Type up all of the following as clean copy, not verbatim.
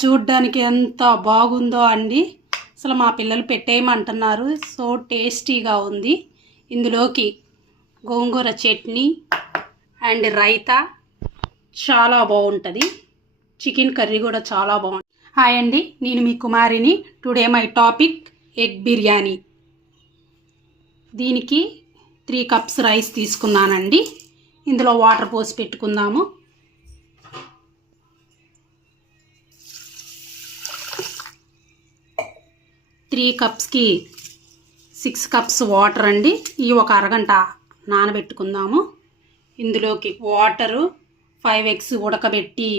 చూడ్డానికి ఎంత బాగుందో అండి. అసలు మా పిల్లలు పెట్టేయమంటున్నారు. సో టేస్టీగా ఉంది. ఇందులోకి గోంగూర చట్నీ అండ్ రైతా చాలా బాగుంటుంది. చికెన్ కర్రీ కూడా చాలా బాగుంటుంది. హాయ్ అండి, నేను మీ కుమారిని. Today my topic egg biryani. దీనికి 3 కప్స్ రైస్ తీసుకున్నానండి. ఇందులో వాటర్ పోసి పెట్టుకుందాము. త్రీ కప్స్కి 6 కప్స్ వాటర్ అండి. ఇవి ఒక అరగంట నానబెట్టుకుందాము. ఇందులోకి వాటరు 5 ఎగ్స్ ఉడకబెట్టి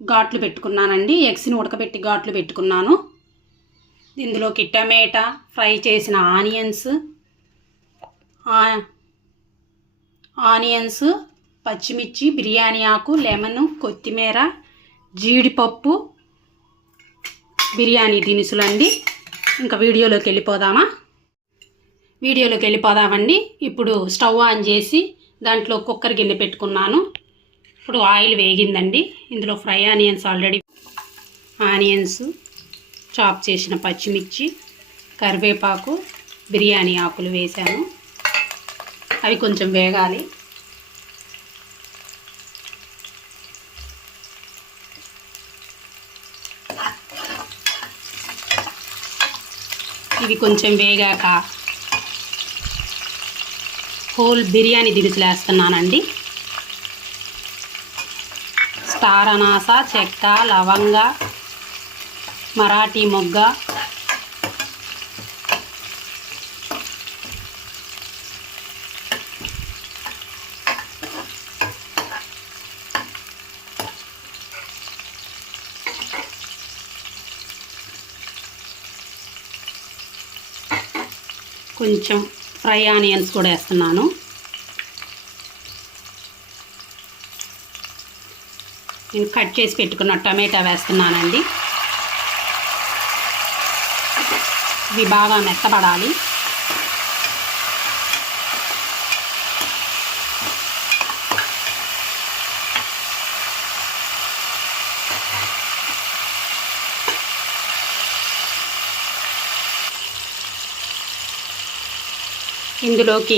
ఘాట్లు పెట్టుకున్నానండి. ఎగ్స్ని ఉడకబెట్టి ఘాట్లు పెట్టుకున్నాను. ఇందులోకి టమాటా, ఫ్రై చేసిన ఆనియన్స్, పచ్చిమిర్చి, బిర్యానీ ఆకు, లెమన్, కొత్తిమీర, జీడిపప్పు, బిర్యానీ దినుసులు అండి. ఇంకా వీడియోలోకి వెళ్ళిపోదామండి. ఇప్పుడు స్టవ్ ఆన్ చేసి దాంట్లో కుక్కర్ గిన్నె పెట్టుకున్నాను. ఇప్పుడు ఆయిల్ వేగిందండి. ఇందులో ఫ్రై ఆనియన్స్, చాప్ చేసిన పచ్చిమిర్చి, కరివేపాకు, బిర్యానీ ఆకులు వేసాను. అవి కొంచెం వేగాలి. ఇవి కొంచెం వేగాక హోల్ బిర్యానీ దినుసులు వేస్తున్నానండి. స్టార్ అనాస, చెక్క, లవంగ, మరాఠీ మొగ్గ, కొంచెం ఫ్రై ఆనియన్స్ కూడా వేస్తున్నాను. నేను కట్ చేసి పెట్టుకున్న టమాటా వేస్తున్నానండి. ఇవి బాగా మెత్తబడాలి. ఇందులోకి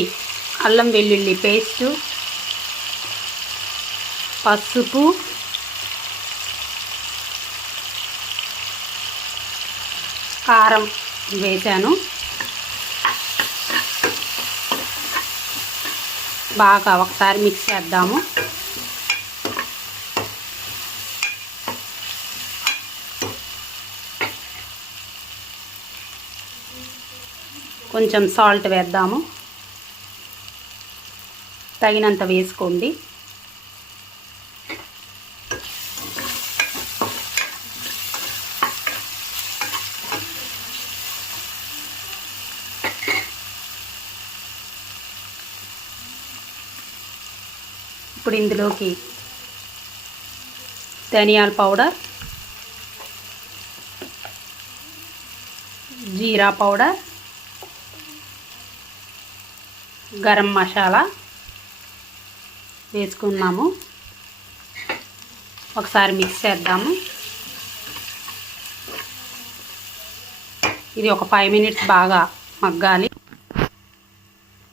అల్లం వెల్లుల్లి పేస్టు, పసుపు, కారం వేసాను. బాగా ఒకసారి మిక్స్ చేద్దాము. కొంచెం సాల్ట్ వేద్దాము. తగినంత వేసుకోండి. ఇప్పుడు ఇందులోకి ధనియాల పౌడర్, జీరా పౌడర్, గరం మసాలా వేసుకున్నాము. ఒకసారి మిక్స్ చేద్దాము. ఇది ఒక 5 మినిట్స్ బాగా మగ్గాలి.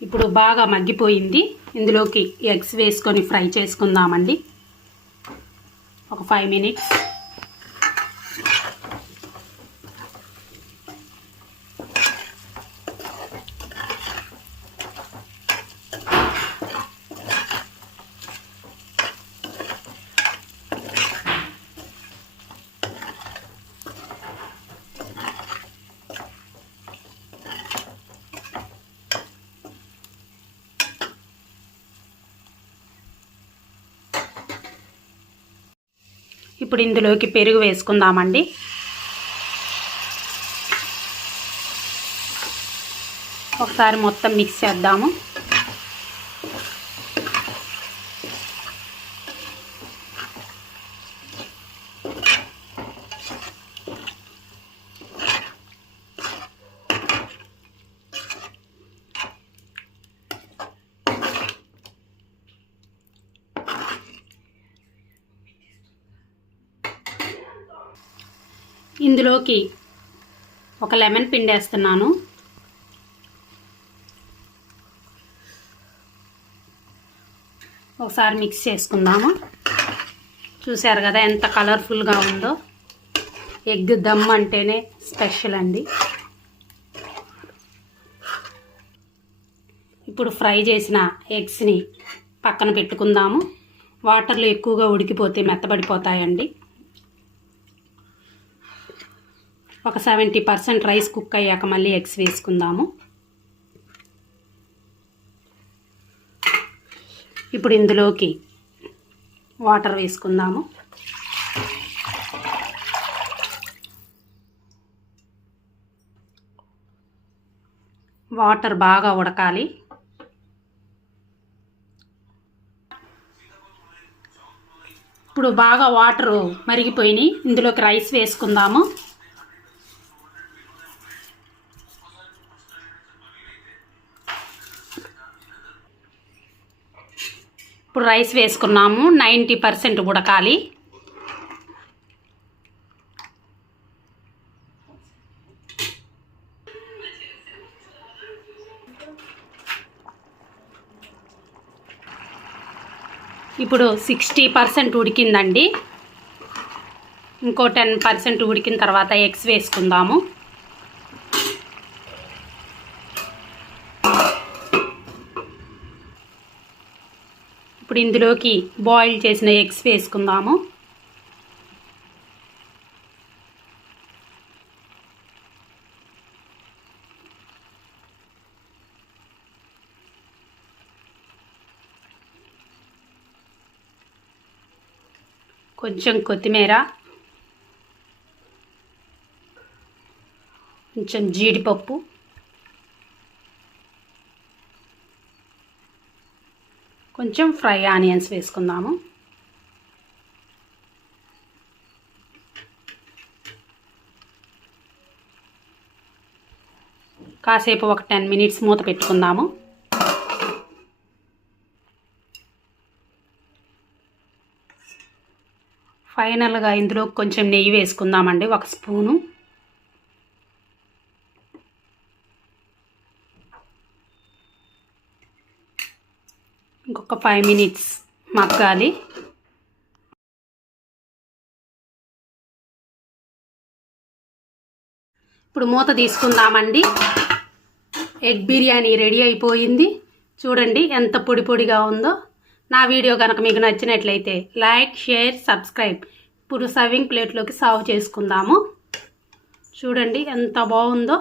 ఇప్పుడు బాగా మగ్గిపోయింది. ఇందులోకి ఎగ్స్ వేసుకొని ఫ్రై చేసుకుందామండి. ఒక 5 మినిట్స్. ఇప్పుడు ఇందులోకి పెరుగు వేసుకుందామండి. ఒకసారి మొత్తం మిక్స్ చేద్దాము. ఇందులోకి ఒక లెమన్ పిండేస్తున్నాను. ఒకసారి మిక్స్ చేసుకుందాము. చూసారు కదా ఎంత కలర్ఫుల్గా ఉందో. ఎగ్ దమ్ అంటేనే స్పెషల్ అండి. ఇప్పుడు ఫ్రై చేసిన ఎగ్స్ని పక్కన పెట్టుకుందాము. వాటర్లో ఎక్కువగా ఉడికిపోతే మెత్తబడిపోతాయండి. ఒక 70% రైస్ కుక్ అయ్యాక మళ్ళీ ఎగ్స్ వేసుకుందాము. ఇప్పుడు ఇందులోకి వాటర్ వేసుకుందాము. వాటర్ బాగా ఉడకాలి. ఇప్పుడు బాగా వాటర్ మరిగిపోయినాయి. ఇందులోకి రైస్ వేసుకుందాము. ఇప్పుడు రైస్ వేసుకున్నాము. 90% ఉడకాలి. ఇప్పుడు 60% ఉడికిందండి. ఇంకో 10% ఉడికిన తర్వాత ఎగ్స్ వేసుకుందాము. ఇప్పుడు ఇందులోకి బాయిల్ చేసిన ఎగ్స్ వేసుకుందాము. కొంచెం కొత్తిమీర, కొంచెం జీడిపప్పు, కొంచెం ఫ్రై ఆనియన్స్ వేసుకుందాము. కాసేపు ఒక 10 minutes మూత పెట్టుకుందాము. ఫైనల్గా ఇందులో కొంచెం నెయ్యి వేసుకుందామండి, 1 స్పూను. ఇంకొక 5 minutes మగ్గాలి. ఇప్పుడు మూత తీసుకుందామండి. ఎగ్ బిర్యానీ రెడీ అయిపోయింది. చూడండి ఎంత పొడి పొడిగా ఉందో. నా వీడియో కనుక మీకు నచ్చినట్లయితే లైక్, షేర్, సబ్స్క్రైబ్. ఇప్పుడు సర్వింగ్ ప్లేట్లోకి సర్వ్ చేసుకుందాము. చూడండి ఎంత బాగుందో.